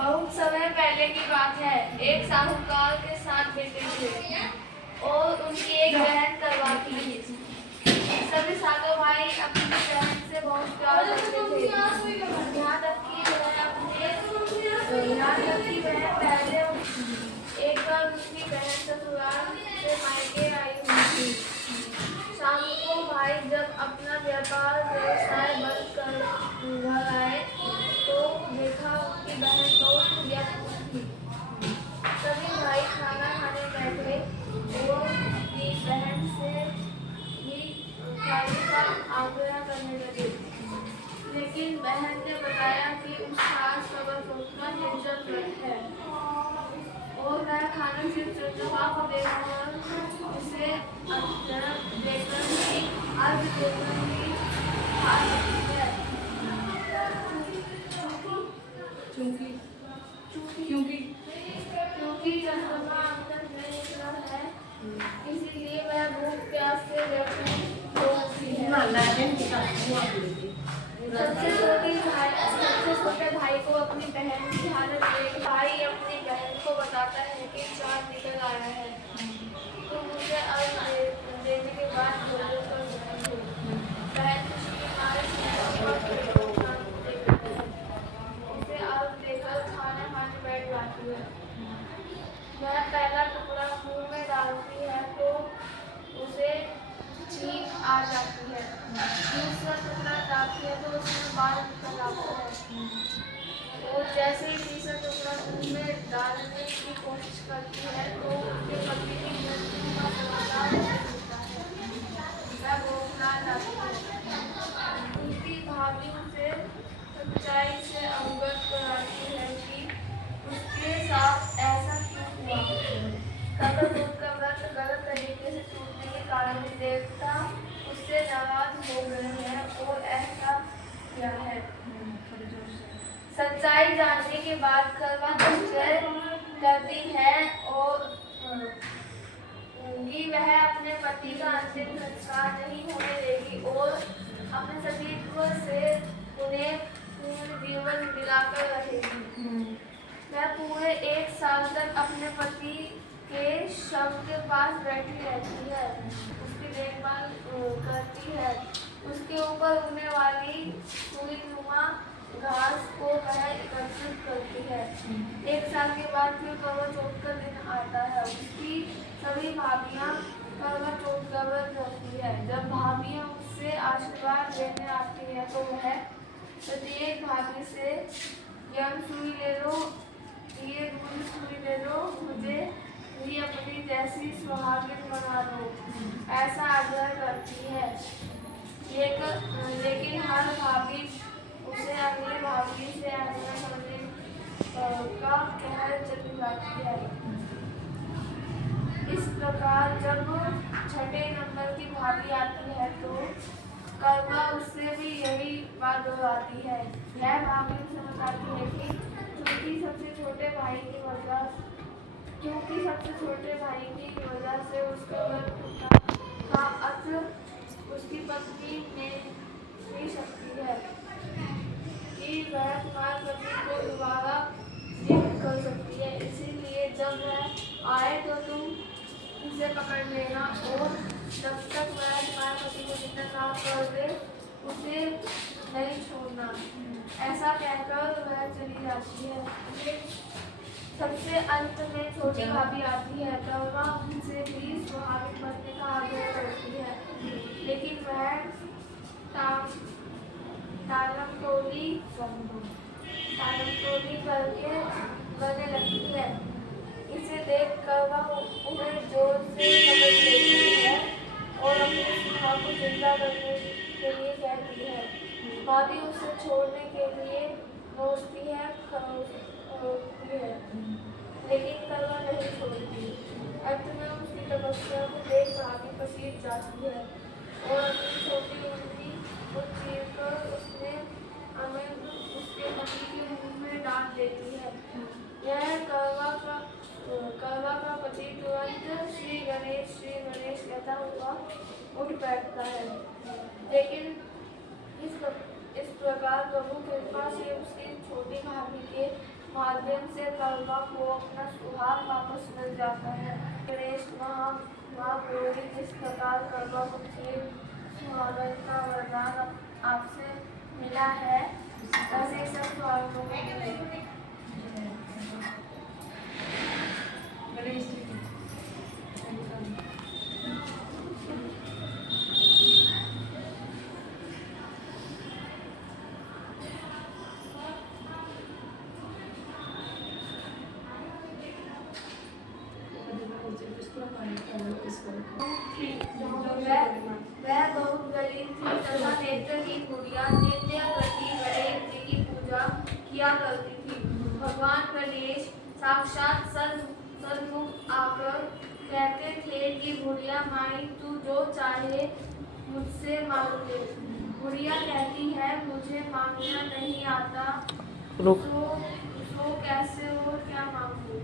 बहुत समय पहले की बात है। एक साहूकार के साथ बेटे थे और उनकी एक बहन करवा थी। सभी सातों भाई अपनी बहन से बहुत प्यार करते थे। यहाँ तक कि वह पहले एक बार उनकी बहन ससुराल से मायके आई हुई थी। शाम को भाई जब अपना व्यवसाय बंद कर घर आए तो देखा उनकी बहन बहुत व्यस्त थी। सभी भाई खाना खाने बैठे और उनकी बहन से भी खाने का आग्रह करने लगे, लेकिन बहन ने बताया कि उसका आज खबर सोचना निर्जल व्रत है और वह खाना सिर्फ चंद्रमा को देखकर उसे देकर ही अर्घ देकर ही खा सकती है। क्योंकि चंद्रमा अंदर में निकला है, इसीलिए वह भूख प्यास से व्यथित हो सकती है। सबसे छोटे भाई को अपनी बहन की हालत देख भाई अपनी बहन को बताता है कि चाँद निकल आया है, तो मुझे अर्घ देने के बाद भोजन कर जाएंगे। बहन खुशी के मारे उसे अर्घ देकर खाना खाने बैठ जाती है। वह पहला टुकड़ा मुंह में डालती है तो उसे छींक आ जाती है। दूसरा टुकड़ा डालती है तो उसमें बाल निकल आता है और जैसे ही तीसरा टुकड़ा मुंह में डालने की कोशिश करती है तो उसके पति की मृत्यु का समाचार मिलता है। वह बौखला जाती है। उनकी भाभी उसे सच्चाई से अवगत कराती है कि उसके साथ ऐसा क्यों हुआ। ककरपुर का व्रत गलत तरीके से टूटने के कारण देवता उससे नाराज हो गए हैं और ऐसा क्या है। सच्चाई जानने के बाद करवा निश्चय करती है और कि वह अपने पति का अंतिम संस्कार नहीं होने देगी और अपने सतीत्व से उन्हें पूर्ण जीवन दिलाकर रहेगी। वह पूरे 1 साल तक अपने पति के शव के पास बैठी रहती है, उसकी देखभाल करती है, उसके ऊपर उगने वाली सूरजनुमा घास को वह एकत्रित करती है। 1 साल के बाद फिर करवा चौथ का दिन आता है। उसकी सभी भाभियां करवा चौथ का व्रत रखती है। जब भाभियां उससे आशीर्वाद लेने आती है तो वह प्रत्येक भाभी से यम सुई ले लो, ये दूसरी सुई ले लो, मुझे भी अपनी जैसी सुहागिन बना दो, ऐसा आग्रह करती है। लेकिन हर भाभी उसे अगली भाभी से आग्रह करने का कहर चली जाती है। इस प्रकार जब छठे नंबर की भाभी आती है तो करवा उससे भी यही बात दोहराती है। यह भाभी उसे बताती है कि क्योंकि सबसे छोटे भाई की वजह से उसका व्रत टूटा था, अतः उसकी पत्नी में भी शक्ति है कि वह तुम्हारे पति को दोबारा जीवित कर सकती है। इसीलिए जब वह आए तो तुम उसे पकड़ लेना और जब तक वह तुम्हारे पति को जितना काम कर दे उसे नहीं छोड़ना। ऐसा कहकर वह चली जाती है। सबसे अंत में छोटी भाभी आती है। करवा उनसे भी सुहागिन बनने का आग्रह करती है, लेकिन वह टालम टोली करके करने लगती है। इसे देख करवा उन्हें जोर से पकड़ लेती है और अपने सुहा को जिंदा करने के लिए कहती है। भाभी उसे छोड़ने के लिए सोचती है, लेकिन करवा नहीं छोड़ती। अंत में उसकी तपस्या को देख भाभी पसीज जाती है और अपनी छोटी उंगली को चीरकर उसने अमृत उसके पति के मुंह में डाल देती है। यह करवा का पति तुरंत श्री गणेश कहता हुआ उठ बैठता है, लेकिन इस प्रकार प्रभु कृपा से उसकी छोटी भाभी के माध्यम से कल्पा को अपना सुहाग वापस मिल जाता है। गणेश महापुरोहित इस प्रकार कल्पा को सुहागन का वरदान आपसे मिला है। ऐसे सब स्वागतों में वह बहुत गरीब थी तथा नेत्रहीन गुड़िया नित्य प्रति गणेश जी की पूजा किया करती थी। भगवान गणेश साक्षात सन्मुख आकर कहते थे कि गुड़िया माई तू जो चाहे मुझसे मांग ले। गुड़िया कहती है मुझे मांगना नहीं आता, तो कैसे और क्या मांगू।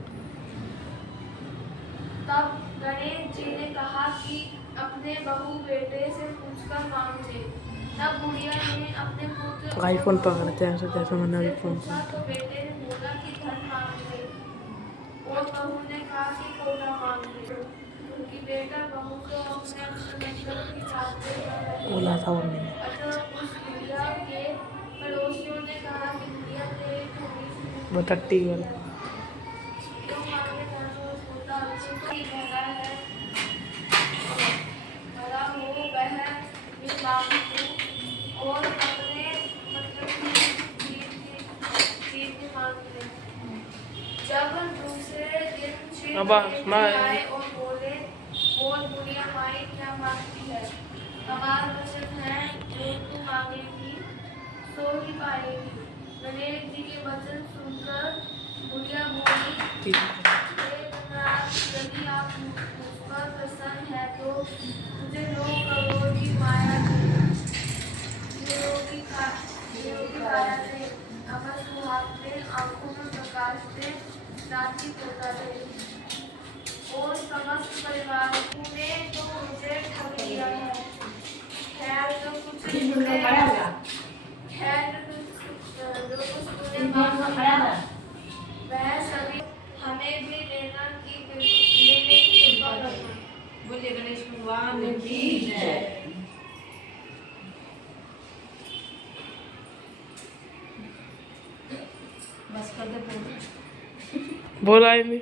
तब गणेश जी ने कहा कि अपने बहू बेटे से पूछकर मांग ले। तब गुड़िया ने अपने पुत्र आईफोन पकड़ते हैं ऐसे जैसे मैंने अभी फोन पूछा तो बेटे ने बोला कि धन मांग ले और बहू ने कहा कि कोना मांग ले, क्योंकि बेटा बहू को अपने मतलब की बातें बोला था उन्होंने। अतः उस गुड़िया के पड़ोसियों ने कहा कि गुड़िया तेरे थोड़ी सी वो टट्टी वाला क्यों मांगे धन और होता अच्छी भरा है भरा हो वह भी मांगू और अपने मतलब की चीज भी मांग ले। जब दूसरे दिन श्री गणेश जी आए और बोले बोल गुड़िया माई क्या मांगती है। हमारा वचन है जो तू मांगेगी सो ही पाएगी। गणेश जी के वचन सुनकर गुड़िया बोली यदि आप मुझ पर प्रसन्न है तो मुझे 9 करोड़ की माया निरोगी काया से अमर सुहाग में आंखों में प्रकाश से रात्रि होता है और समस्त परिवार ने तो मुझे ठग लिया है। खैर जो कुछ तूने मांगा वह सभी हमें भी लेने की कृपा करना। बोलिए गणेश भगवान की जय। बस कर दे बोला ही नहीं।